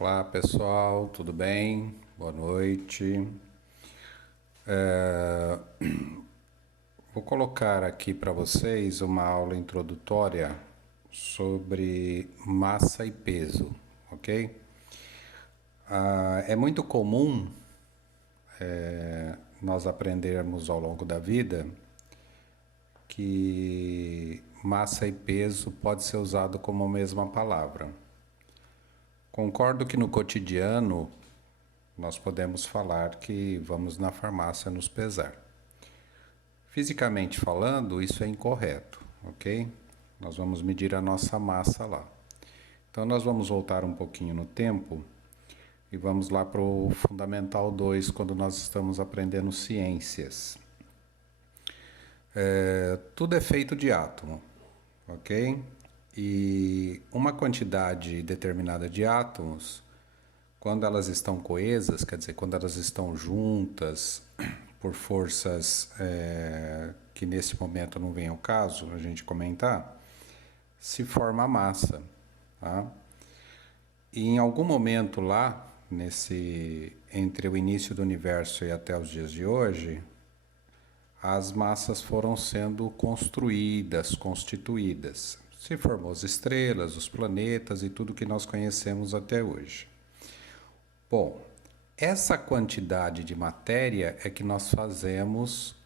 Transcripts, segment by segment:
Olá pessoal, tudo bem? Boa noite. Vou colocar aqui para vocês uma aula introdutória sobre massa e peso, ok? É muito comum nós aprendermos ao longo da vida que massa e peso pode ser usado como a mesma palavra. Concordo que no cotidiano nós podemos falar que vamos na farmácia nos pesar. Fisicamente falando, isso é incorreto, ok? Nós vamos medir a nossa massa lá. Então, nós vamos voltar um pouquinho no tempo e vamos lá para o Fundamental 2, quando nós estamos aprendendo ciências. Tudo é feito de átomo, ok? E uma quantidade determinada de átomos, quando elas estão coesas, quer dizer, quando elas estão juntas por forças que nesse momento não vem ao caso a gente comentar, se forma a massa, tá? E em algum momento lá, entre o início do universo e até os dias de hoje, as massas foram sendo construídas, constituídas. Se formou as estrelas, os planetas e tudo que nós conhecemos até hoje. Bom, essa quantidade de matéria é que nós fazemos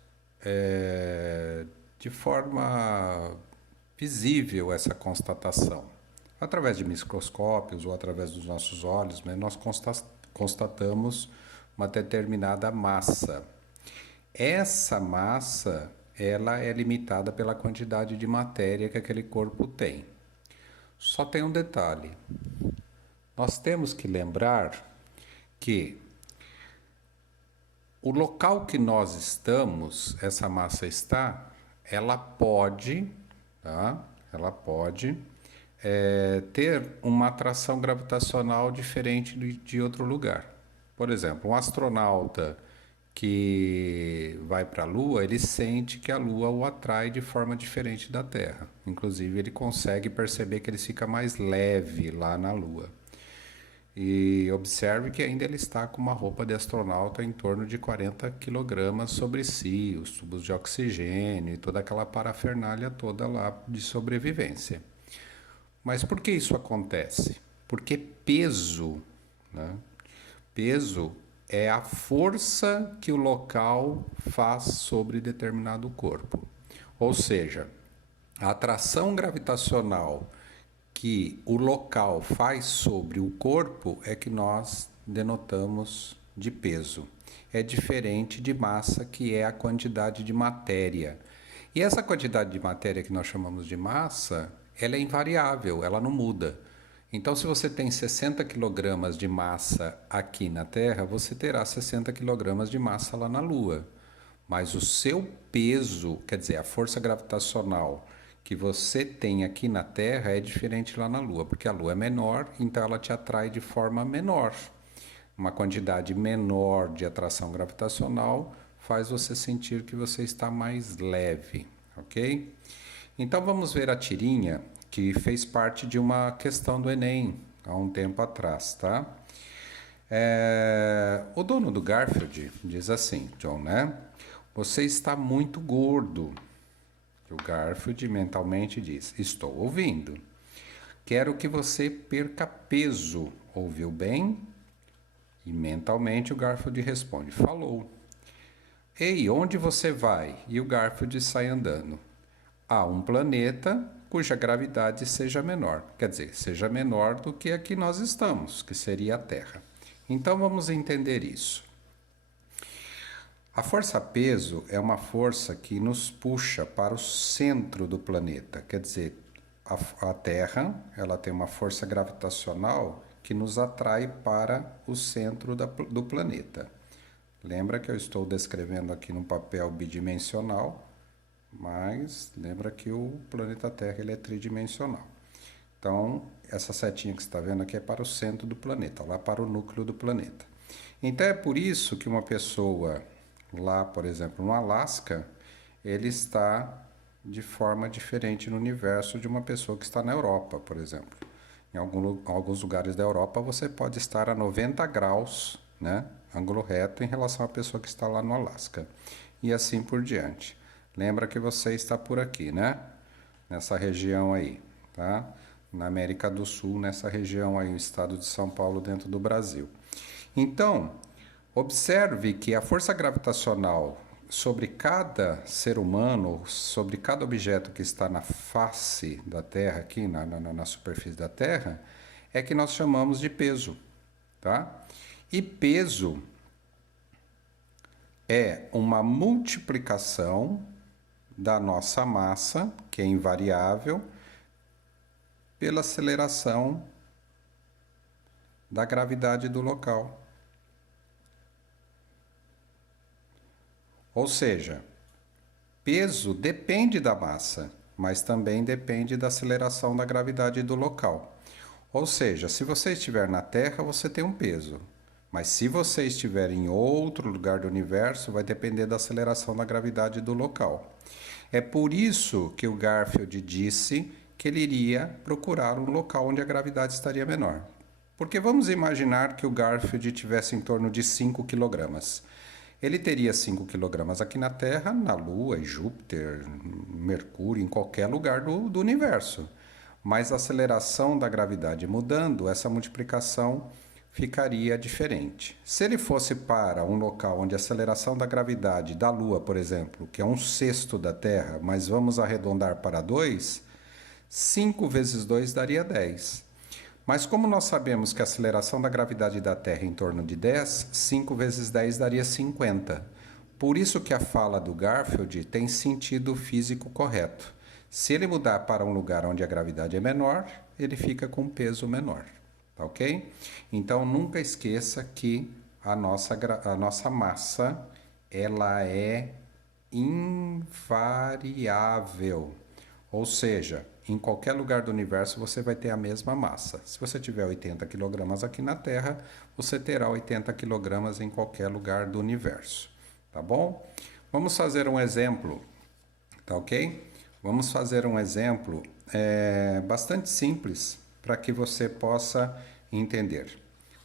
de forma visível essa constatação. Através de microscópios ou através dos nossos olhos, né, nós constatamos uma determinada massa. Essa massa, ela é limitada pela quantidade de matéria que aquele corpo tem. Só tem um detalhe. Nós temos que lembrar que o local que nós estamos, essa massa está, ela pode, tá? Ela pode ter uma atração gravitacional diferente de outro lugar. Por exemplo, um astronauta que vai para a Lua, ele sente que a Lua o atrai de forma diferente da Terra. Inclusive, ele consegue perceber que ele fica mais leve lá na Lua. E observe que ainda ele está com uma roupa de astronauta em torno de 40 kg sobre si, os tubos de oxigênio e toda aquela parafernália toda lá de sobrevivência. Mas por que isso acontece? Porque peso, né? Peso é a força que o local faz sobre determinado corpo. Ou seja, a atração gravitacional que o local faz sobre o corpo é que nós denotamos de peso. É diferente de massa, que é a quantidade de matéria. E essa quantidade de matéria que nós chamamos de massa, ela é invariável, ela não muda. Então, se você tem 60 kg de massa aqui na Terra, você terá 60 kg de massa lá na Lua. Mas o seu peso, quer dizer, a força gravitacional que você tem aqui na Terra é diferente lá na Lua, porque a Lua é menor, então ela te atrai de forma menor. Uma quantidade menor de atração gravitacional faz você sentir que você está mais leve, ok? Então vamos ver a tirinha que fez parte de uma questão do Enem há um tempo atrás, tá? O dono do Garfield diz assim, John, né? Você está muito gordo. O Garfield mentalmente diz, estou ouvindo. Quero que você perca peso. Ouviu bem? E mentalmente o Garfield responde, falou. Ei, onde você vai? E o Garfield sai andando. A um planeta cuja gravidade seja menor. Quer dizer, seja menor do que a que nós estamos, que seria a Terra. Então vamos entender isso. A força-peso é uma força que nos puxa para o centro do planeta. Quer dizer, a Terra ela tem uma força gravitacional que nos atrai para o centro do planeta. Lembra que eu estou descrevendo aqui num papel bidimensional, mas lembra que o planeta Terra ele é tridimensional. Então, essa setinha que você está vendo aqui é para o centro do planeta, lá para o núcleo do planeta. Então, é por isso que uma pessoa lá, por exemplo, no Alasca, ele está de forma diferente no universo de uma pessoa que está na Europa, por exemplo. Em alguns lugares da Europa você pode estar a 90 graus, né, ângulo reto em relação à pessoa que está lá no Alasca. E assim por diante. Lembra que você está por aqui, né? Nessa região aí, tá? Na América do Sul, nessa região aí, o estado de São Paulo dentro do Brasil. Então, observe que a força gravitacional sobre cada ser humano, sobre cada objeto que está na face da Terra, aqui na superfície da Terra, é que nós chamamos de peso, tá? E peso é uma multiplicação da nossa massa, que é invariável, pela aceleração da gravidade do local. Ou seja, peso depende da massa, mas também depende da aceleração da gravidade do local. Ou seja, se você estiver na Terra, você tem um peso. Mas se você estiver em outro lugar do universo, vai depender da aceleração da gravidade do local. É por isso que o Garfield disse que ele iria procurar um local onde a gravidade estaria menor. Porque vamos imaginar que o Garfield tivesse em torno de 5 kg. Ele teria 5 kg aqui na Terra, na Lua, em Júpiter, Mercúrio, em qualquer lugar do universo. Mas a aceleração da gravidade mudando, essa multiplicação ficaria diferente. Se ele fosse para um local onde a aceleração da gravidade da Lua, por exemplo, que é 1/6 da Terra, mas vamos arredondar para 2, 5 vezes 2 daria 10. Mas como nós sabemos que a aceleração da gravidade da Terra é em torno de 10, 5 vezes 10 daria 50. Por isso que a fala do Garfield tem sentido físico correto. Se ele mudar para um lugar onde a gravidade é menor, ele fica com peso menor. Tá ok? Então nunca esqueça que a nossa massa ela é invariável. Ou seja, em qualquer lugar do universo você vai ter a mesma massa. Se você tiver 80 kg aqui na Terra, você terá 80 kg em qualquer lugar do universo. Tá bom? Vamos fazer um exemplo, tá ok? Vamos fazer um exemplo bastante simples para que você possa entender,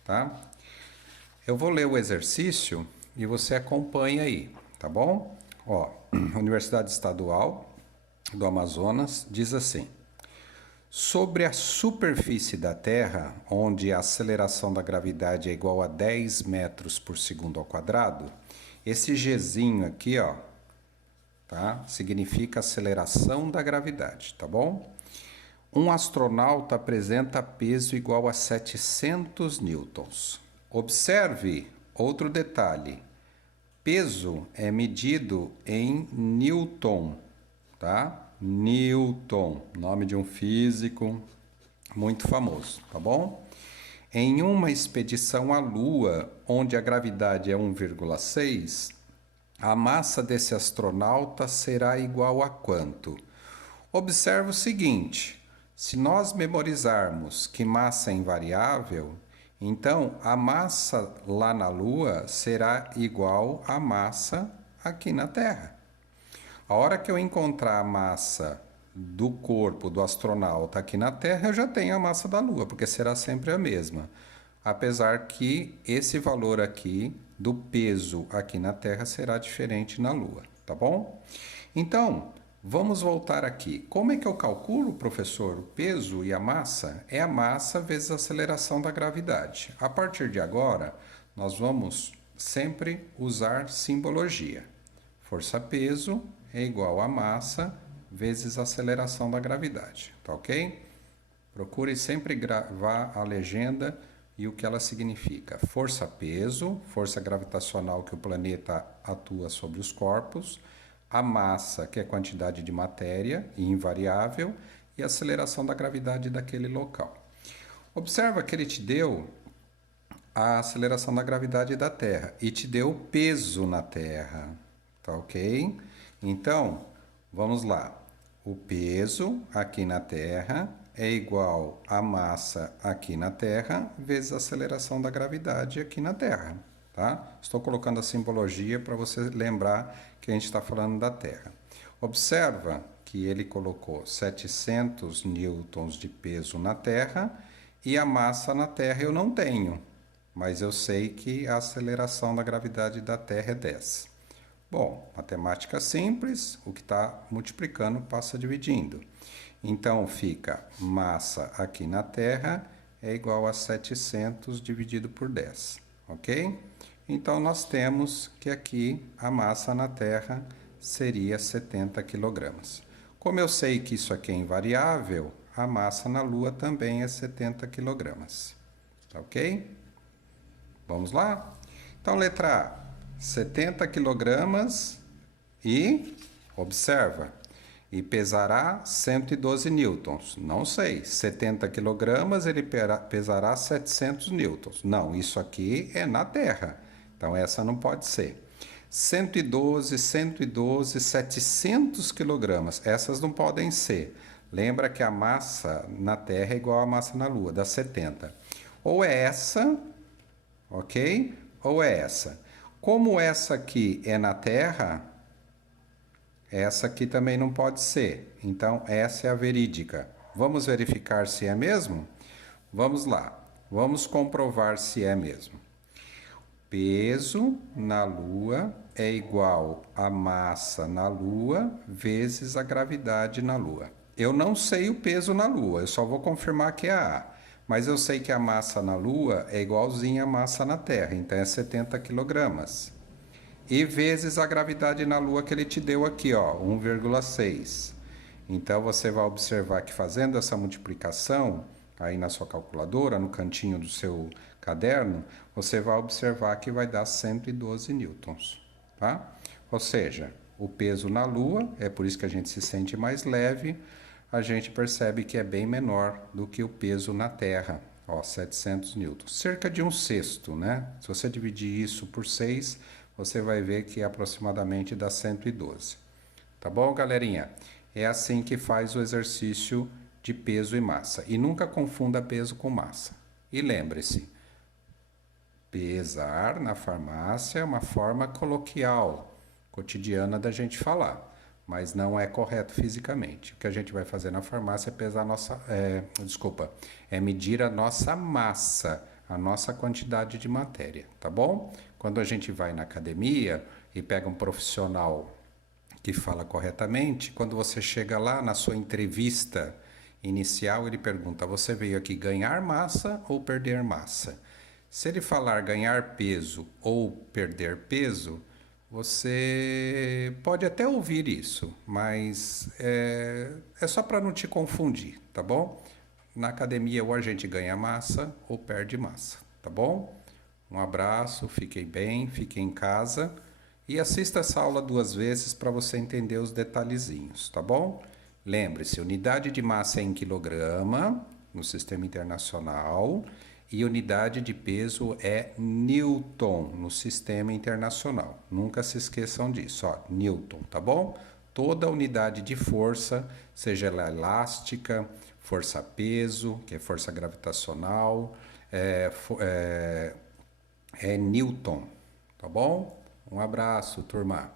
tá? Eu vou ler o exercício e você acompanha aí, tá bom? Ó, Universidade Estadual do Amazonas diz assim: sobre a superfície da Terra, onde a aceleração da gravidade é igual a 10 metros por segundo ao quadrado, esse Gzinho aqui, ó, tá? Significa aceleração da gravidade, tá bom? Um astronauta apresenta peso igual a 700 newtons. Observe outro detalhe. Peso é medido em Newton, tá? Newton, nome de um físico muito famoso, tá bom? Em uma expedição à Lua, onde a gravidade é 1,6, a massa desse astronauta será igual a quanto? Observe o seguinte: se nós memorizarmos que massa é invariável, então a massa lá na Lua será igual à massa aqui na Terra. A hora que eu encontrar a massa do corpo do astronauta aqui na Terra, eu já tenho a massa da Lua, porque será sempre a mesma. Apesar que esse valor aqui do peso aqui na Terra será diferente na Lua, tá bom? Então, vamos voltar aqui. Como é que eu calculo, professor, o peso e a massa? É a massa vezes a aceleração da gravidade. A partir de agora, nós vamos sempre usar simbologia. Força-peso é igual a massa vezes a aceleração da gravidade, tá ok? Procure sempre gravar a legenda e o que ela significa. Força-peso, força gravitacional que o planeta atua sobre os corpos, a massa, que é a quantidade de matéria invariável, e a aceleração da gravidade daquele local. Observa que ele te deu a aceleração da gravidade da Terra e te deu o peso na Terra, tá ok? Então, vamos lá. O peso aqui na Terra é igual à massa aqui na Terra vezes a aceleração da gravidade aqui na Terra, tá? Estou colocando a simbologia para você lembrar que a gente está falando da Terra. Observa que ele colocou 700 newtons de peso na Terra e a massa na Terra eu não tenho, mas eu sei que a aceleração da gravidade da Terra é 10. Bom, matemática simples, o que está multiplicando passa dividindo. Então fica massa aqui na Terra é igual a 700 dividido por 10, ok? Então nós temos que aqui a massa na Terra seria 70 quilogramas. Como eu sei que isso aqui é invariável, a massa na Lua também é 70 quilogramas, ok? Vamos lá? Então letra A, 70 quilogramas e, observa, e pesará 112 newtons. Não sei, 70 quilogramas ele pesará 700 newtons. Não, isso aqui é na Terra, então essa não pode ser. 112, 700 quilogramas, essas não podem ser. Lembra que a massa na Terra é igual à massa na Lua, dá 70. Ou é essa, ok? Ou é essa. Como essa aqui é na Terra, essa aqui também não pode ser. Então, essa é a verídica. Vamos verificar se é mesmo? Vamos lá. Vamos comprovar se é mesmo. Peso na Lua é igual a massa na Lua vezes a gravidade na Lua. Eu não sei o peso na Lua, eu só vou confirmar que é A. Mas eu sei que a massa na Lua é igualzinha à massa na Terra, então é 70 quilogramas. E vezes a gravidade na Lua que ele te deu aqui, ó, 1,6. Então você vai observar que fazendo essa multiplicação aí na sua calculadora, no cantinho do seu caderno, você vai observar que vai dar 112 newtons, tá? Ou seja, o peso na Lua, é por isso que a gente se sente mais leve, a gente percebe que é bem menor do que o peso na Terra, ó, 700 newtons. Cerca de 1/6, né? Se você dividir isso por 6, você vai ver que aproximadamente dá 112. Tá bom, galerinha? É assim que faz o exercício de peso e massa. E nunca confunda peso com massa. E lembre-se, pesar na farmácia é uma forma coloquial, cotidiana da gente falar, mas não é correto fisicamente. O que a gente vai fazer na farmácia é pesar a nossa, é medir a nossa massa, a nossa quantidade de matéria, tá bom? Quando a gente vai na academia e pega um profissional que fala corretamente, quando você chega lá na sua entrevista inicial, ele pergunta: você veio aqui ganhar massa ou perder massa? Se ele falar ganhar peso ou perder peso, você pode até ouvir isso, mas é só para não te confundir, tá bom? Na academia ou a gente ganha massa ou perde massa, tá bom? Um abraço, fiquem bem, fiquem em casa e assista essa aula 2 vezes para você entender os detalhezinhos, tá bom? Lembre-se, unidade de massa é em quilograma no Sistema Internacional e unidade de peso é Newton no Sistema Internacional. Nunca se esqueçam disso, ó, Newton, tá bom? Toda unidade de força, seja ela elástica, força-peso, que é força gravitacional, é Newton, tá bom? Um abraço, turma.